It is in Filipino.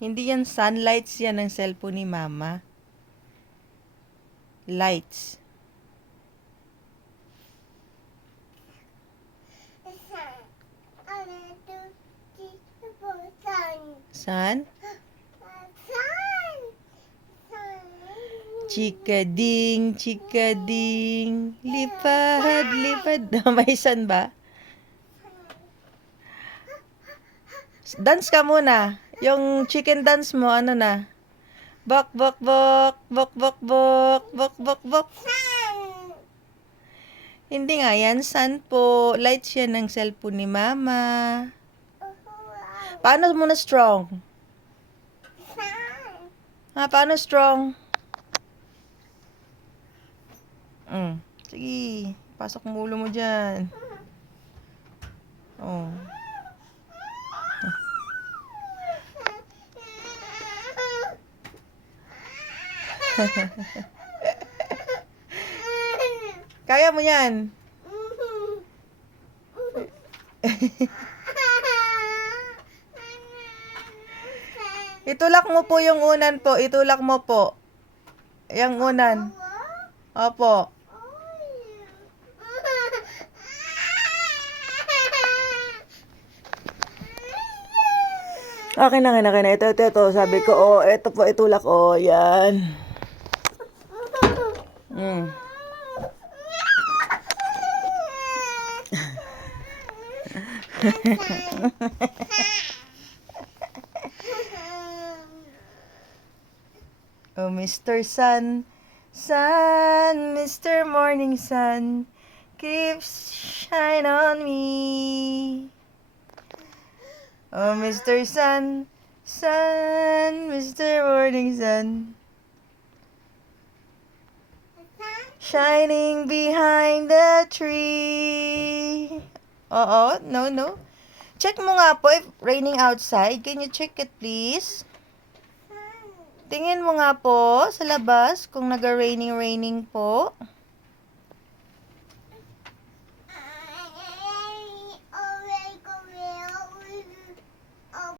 Hindi yan sunlights yan ng cellphone ni Mama. Lights. Sun? Chikading, chikading, lipad, lipad. May sun ba? Dance ka muna. Yung chicken dance mo, ano na? Bok, bok, bok, bok, bok, bok, bok, bok, bok. Hindi nga yan, sun po. Lights yan ng cellphone ni Mama. Paano muna strong? Paano strong? Sige, pasok mo ulo mo dyan. Oh. Kaya mo yan. Itulak mo po yung unan po. Itulak mo po. Yung unan. Opo. Akin na. Ito. Sabi ko, ito po, itulak, yan. Oh, Mr. Sun, Mr. Morning Sun, keep shine on me. Oh, Mr. Sun, Mr. Morning Sun, shining behind the tree. No. Check mo nga po if raining outside. Can you check it, please? Tingin mo nga po sa labas kung naga-raining po.